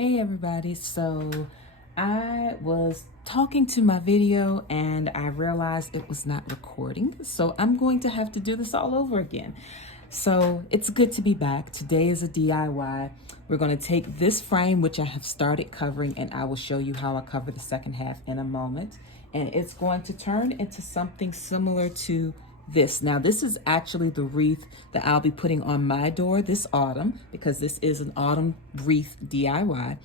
Hey everybody, so I was talking to my video and I realized it was not recording, so I'm going to have to do this all over again. So it's good to be back. Today is a DIY. We're going to take this frame, which I have started covering, and I will show you how I cover the second half in a moment. And it's going to turn into something similar to this. Now, this is actually the wreath that I'll be putting on my door this autumn, because this is an autumn wreath DIY.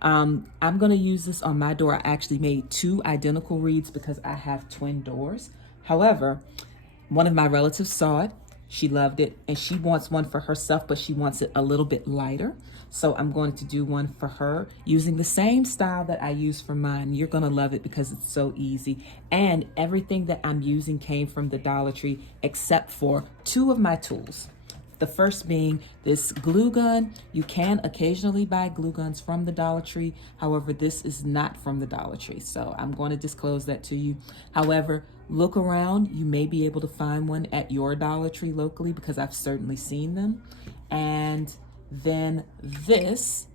I'm going to use this on my door. I actually made two identical wreaths because I have twin doors. However, one of my relatives saw it. She loved it and she wants one for herself, but she wants it a little bit lighter. So I'm going to do one for her using the same style that I use for mine. You're gonna love it because it's so easy. And everything that I'm using came from the Dollar Tree except for two of my tools. The first being this glue gun. You can occasionally buy glue guns from the Dollar Tree. However, this is not from the Dollar Tree. So I'm going to disclose that to you. However, look around. You may be able to find one at your Dollar Tree locally because I've certainly seen them. And then this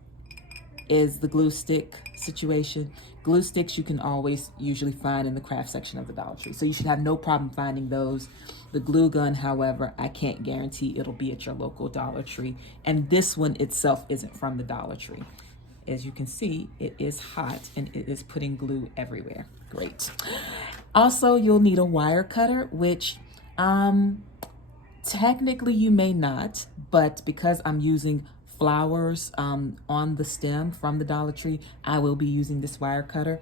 is the glue stick situation. Glue sticks you can always usually find in the craft section of the Dollar Tree. So you should have no problem finding those. The glue gun, however, I can't guarantee it'll be at your local Dollar Tree. And this one itself isn't from the Dollar Tree. As you can see, it is hot and it is putting glue everywhere. Great. Also, you'll need a wire cutter, which technically you may not, but because I'm using flowers on the stem from the Dollar Tree, I will be using this wire cutter.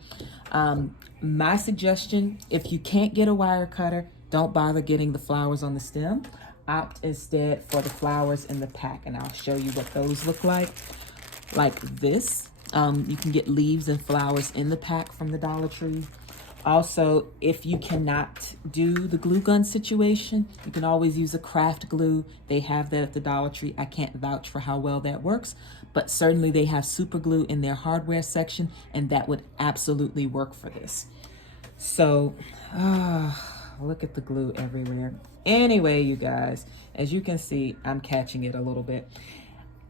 My suggestion, if you can't get a wire cutter, don't bother getting the flowers on the stem. Opt instead for the flowers in the pack, and I'll show you what those look like this. You can get leaves and flowers in the pack from the Dollar Tree. Also, if you cannot do the glue gun situation, you can always use a craft glue. They have that at the Dollar Tree. I can't vouch for how well that works, but certainly they have super glue in their hardware section, and that would absolutely work for this. So, look at the glue everywhere. Anyway, you guys, as you can see, I'm catching it a little bit.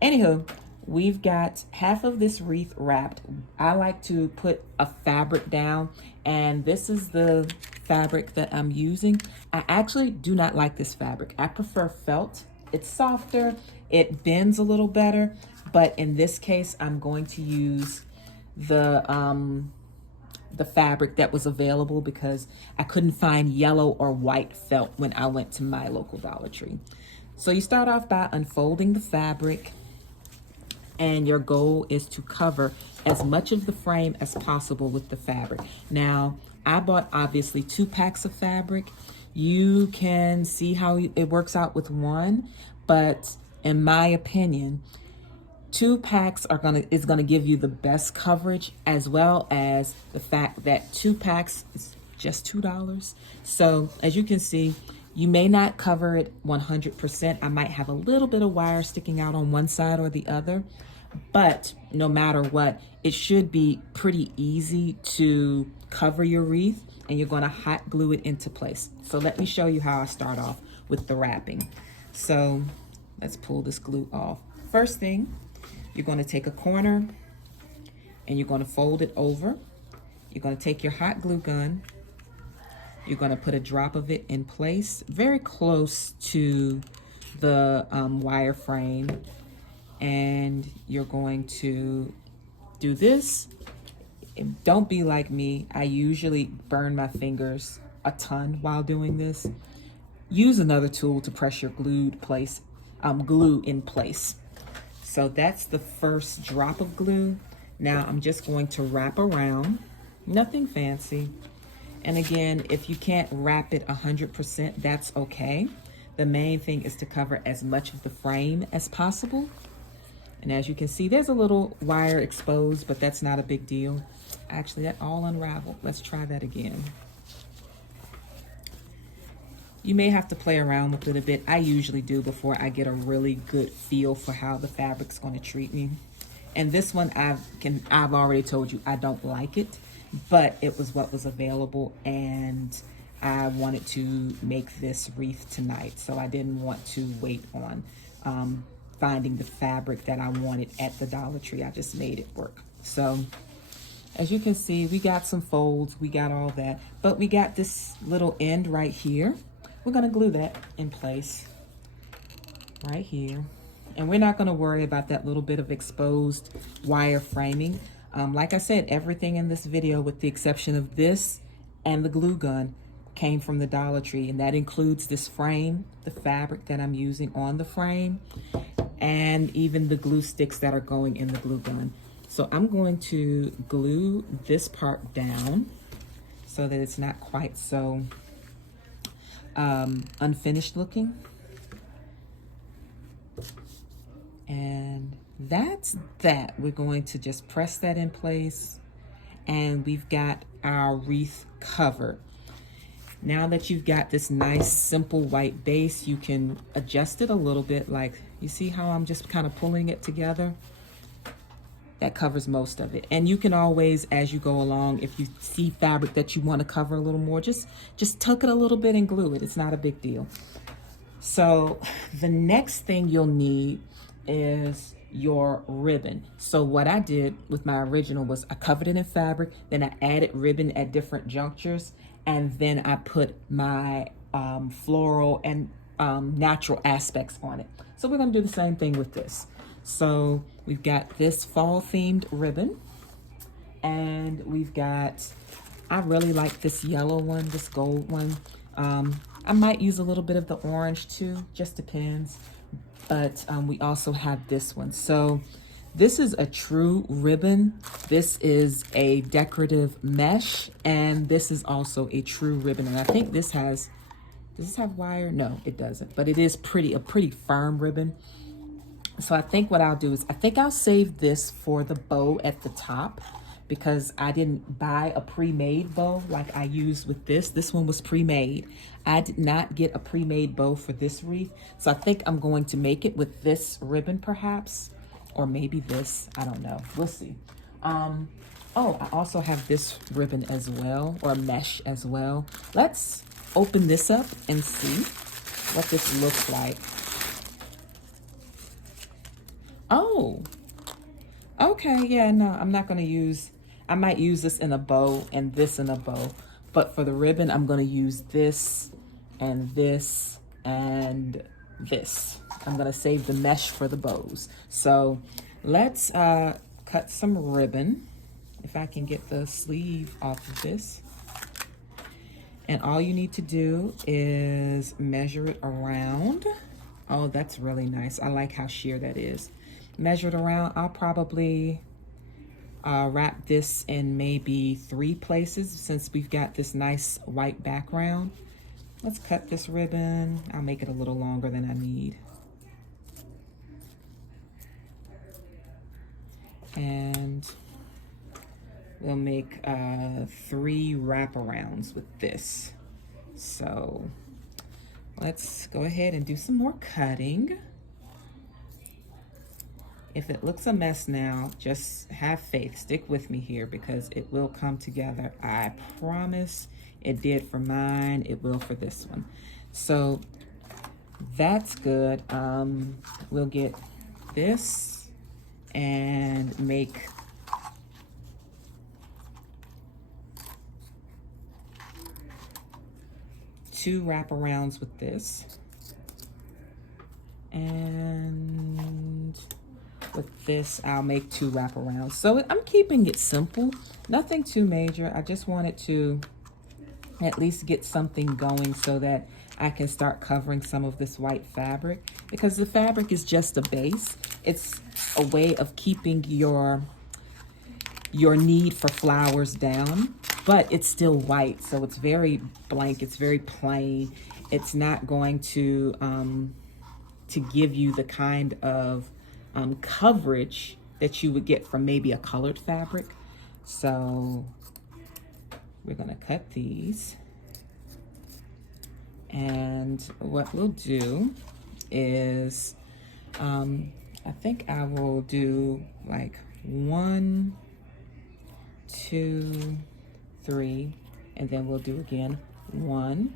Anywho, we've got half of this wreath wrapped. I like to put a fabric down, and this is the fabric that I'm using. I actually do not like this fabric. I prefer felt. It's softer, it bends a little better, but in this case, I'm going to use the fabric that was available because I couldn't find yellow or white felt when I went to my local Dollar Tree. So you start off by unfolding the fabric, and your goal is to cover as much of the frame as possible with the fabric. Now, I bought obviously 2 packs of fabric. You can see how it works out with one, but in my opinion, 2 packs is gonna give you the best coverage, as well as the fact that 2 packs is just $2. So as you can see, you may not cover it 100%. I might have a little bit of wire sticking out on one side or the other, but no matter what, it should be pretty easy to cover your wreath, and you're gonna hot glue it into place. So let me show you how I start off with the wrapping. So let's pull this glue off. First thing, you're gonna take a corner and you're gonna fold it over. You're gonna take your hot glue gun. You're gonna put a drop of it in place, very close to the wire frame. And you're going to do this. And don't be like me. I usually burn my fingers a ton while doing this. Use another tool to press your glue in place. So that's the first drop of glue. Now I'm just going to wrap around, nothing fancy. And again, if you can't wrap it 100%, that's okay. The main thing is to cover as much of the frame as possible. And as you can see, there's a little wire exposed, but that's not a big deal. Actually, that all unraveled. Let's try that again. You may have to play around with it a bit. I usually do before I get a really good feel for how the fabric's going to treat me. And this one, I've already told you I don't like it, but it was what was available, and I wanted to make this wreath tonight, so I didn't want to wait on finding the fabric that I wanted at the Dollar Tree. I just made it work. So as you can see, we got some folds, we got all that, but we got this little end right here. We're gonna glue that in place right here. And we're not gonna worry about that little bit of exposed wire framing. Like I said, everything in this video, with the exception of this and the glue gun, came from the Dollar Tree, and that includes this frame, the fabric that I'm using on the frame, and even the glue sticks that are going in the glue gun. So I'm going to glue this part down so that it's not quite so unfinished looking. And that's that. We're going to just press that in place, and we've got our wreath covered. Now that you've got this nice simple white base, you can adjust it a little bit. Like, you see how I'm just kind of pulling it together? That covers most of it. And you can always, as you go along, if you see fabric that you want to cover a little more, just tuck it a little bit and glue it. It's not a big deal. So the next thing you'll need is your ribbon. So what I did with my original was I covered it in fabric, then I added ribbon at different junctures, and then I put my floral and natural aspects on it. So we're gonna do the same thing with this. So we've got this fall themed ribbon, and we've got, I really like this yellow one, this gold one. I might use a little bit of the orange too, just depends. But we also have this one. So this is a true ribbon. This is a decorative mesh, and this is also a true ribbon. And I think this has, does this have wire? No, it doesn't, but it is a pretty firm ribbon. So I think what I'll do is, I think I'll save this for the bow at the top, because I didn't buy a pre-made bow like I used with this. This one was pre-made. I did not get a pre-made bow for this wreath. So I think I'm going to make it with this ribbon perhaps, or maybe this, I don't know, we'll see. Oh, I also have this ribbon as well, or mesh as well. Let's open this up and see what this looks like. Oh, okay, yeah, no, I'm not gonna use, I might use this in a bow and this in a bow, but for the ribbon, I'm gonna use this and this and this. I'm gonna save the mesh for the bows. So let's cut some ribbon, if I can get the sleeve off of this. And all you need to do is measure it around. Oh, that's really nice. I like how sheer that is. Measure it around. I'll probably wrap this in maybe 3 places, since we've got this nice white background. Let's cut this ribbon. I'll make it a little longer than I need. And we'll make 3 wraparounds with this. So let's go ahead and do some more cutting. If it looks a mess now, just have faith. Stick with me here, because it will come together. I promise. It did for mine. It will for this one. So that's good. We'll get this and make two wraparounds with this. And with this, I'll make 2 wraparounds. So I'm keeping it simple, nothing too major. I just wanted to at least get something going so that I can start covering some of this white fabric, because the fabric is just a base. It's a way of keeping your need for flowers down, but it's still white. So it's very blank, it's very plain. It's not going to give you the kind of coverage that you would get from maybe a colored fabric. So we're gonna cut these, and what we'll do is I think I will do like 1, 2, 3, and then we'll do again 1,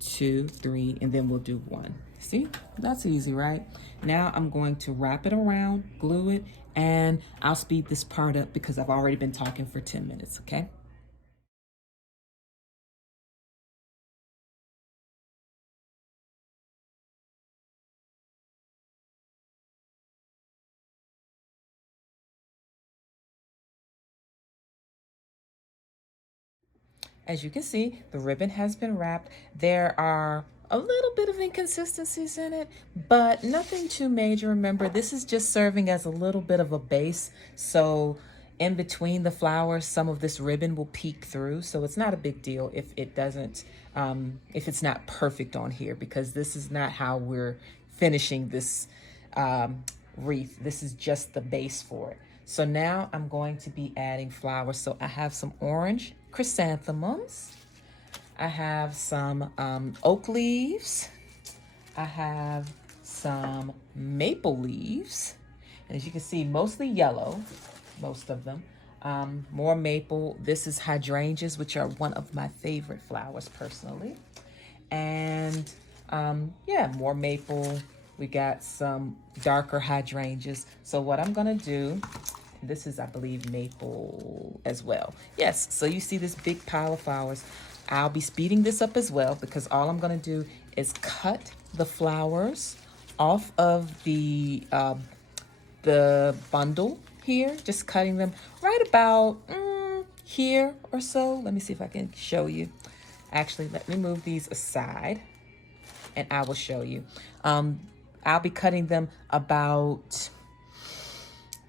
2, 3, and then we'll do 1. See, that's easy, right? Now I'm going to wrap it around, glue it, and I'll speed this part up because I've already been talking for 10 minutes, okay? As you can see, the ribbon has been wrapped. There are a little bit of inconsistencies in it, but nothing too major. Remember, this is just serving as a little bit of a base. So in between the flowers, some of this ribbon will peek through. So it's not a big deal if it doesn't, if it's not perfect on here, because this is not how we're finishing this wreath. This is just the base for it. So now I'm going to be adding flowers. So I have some orange chrysanthemums. I have some oak leaves. I have some maple leaves. And as you can see, mostly yellow, most of them. More maple. This is hydrangeas, which are one of my favorite flowers personally. And yeah, more maple. We got some darker hydrangeas. So what I'm gonna do, this is, I believe, maple as well. Yes, so you see this big pile of flowers. I'll be speeding this up as well because all I'm gonna do is cut the flowers off of the bundle here, just cutting them right about here or so. Let me see if I can show you. Actually, let me move these aside and I will show you. I'll be cutting them about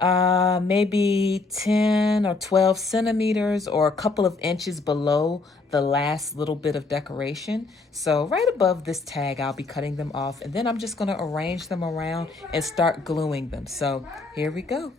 maybe 10 or 12 centimeters or a couple of inches below the last little bit of decoration. So right above this tag, I'll be cutting them off, and then I'm just gonna arrange them around and start gluing them. So here we go.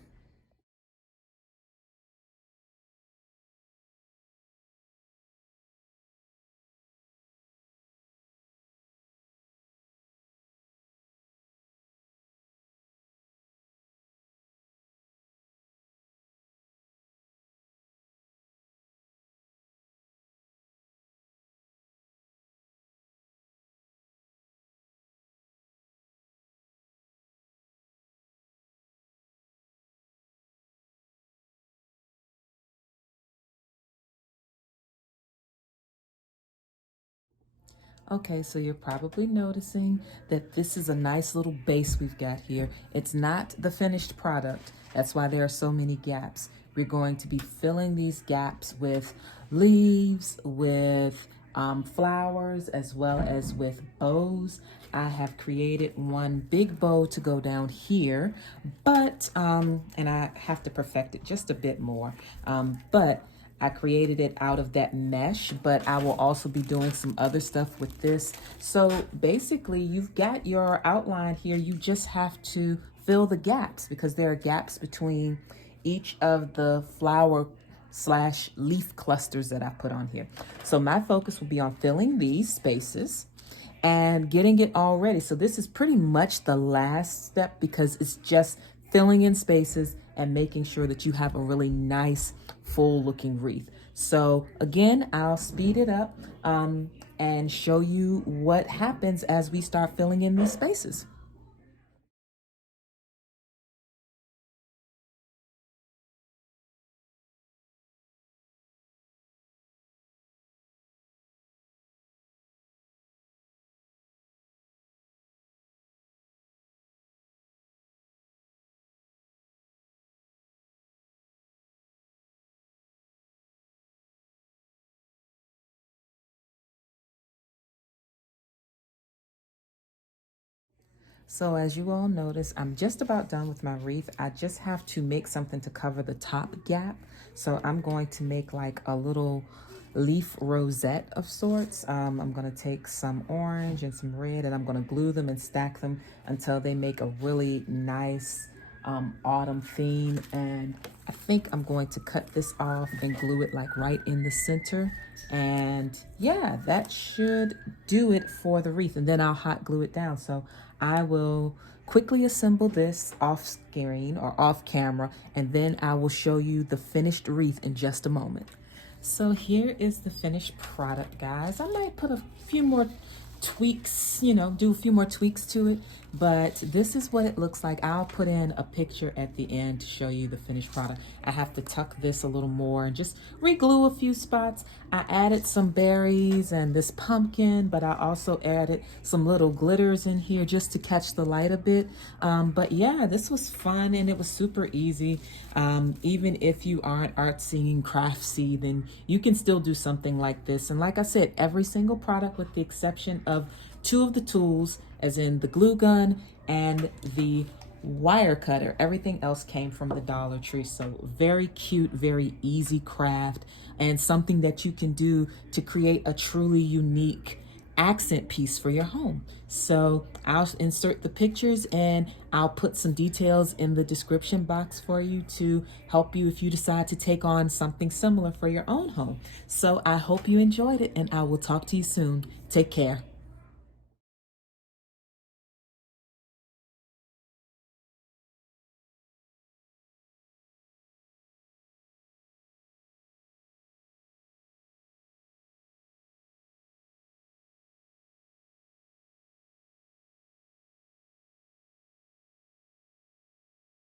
Okay, so you're probably noticing that this is a nice little base we've got here. It's not the finished product. That's why there are so many gaps. We're going to be filling these gaps with leaves, with flowers, as well as with bows. I have created one big bow to go down here, but, and I have to perfect it just a bit more, but I created it out of that mesh, but I will also be doing some other stuff with this. So basically, you've got your outline here. You just have to fill the gaps because there are gaps between each of the flower slash leaf clusters that I put on here. So my focus will be on filling these spaces and getting it all ready. So this is pretty much the last step because it's just filling in spaces and making sure that you have a really nice full looking wreath. So again, I'll speed it up and show you what happens as we start filling in these spaces. So as you all notice, I'm just about done with my wreath. I just have to make something to cover the top gap. So I'm going to make like a little leaf rosette of sorts. I'm going to take some orange and some red and I'm going to glue them and stack them until they make a really nice autumn theme. And I think I'm going to cut this off and glue it like right in the center. And yeah, that should do it for the wreath. And then I'll hot glue it down. So I will quickly assemble this off screen or off camera, and then I will show you the finished wreath in just a moment. So here is the finished product, guys. I might put a few more tweaks, you know, do a few more tweaks to it. But this is what it looks like. I'll put in a picture at the end to show you the finished product. I have to tuck this a little more and just re-glue a few spots. I added some berries and this pumpkin, but I also added some little glitters in here just to catch the light a bit. But yeah, this was fun and it was super easy. Even if you aren't artsy and craftsy, then you can still do something like this. And like I said, every single product with the exception of 2 of the tools, as in the glue gun and the wire cutter, everything else came from the Dollar Tree. So very cute, very easy craft, and something that you can do to create a truly unique accent piece for your home. So I'll insert the pictures and I'll put some details in the description box for you to help you if you decide to take on something similar for your own home. So I hope you enjoyed it, and I will talk to you soon. Take care.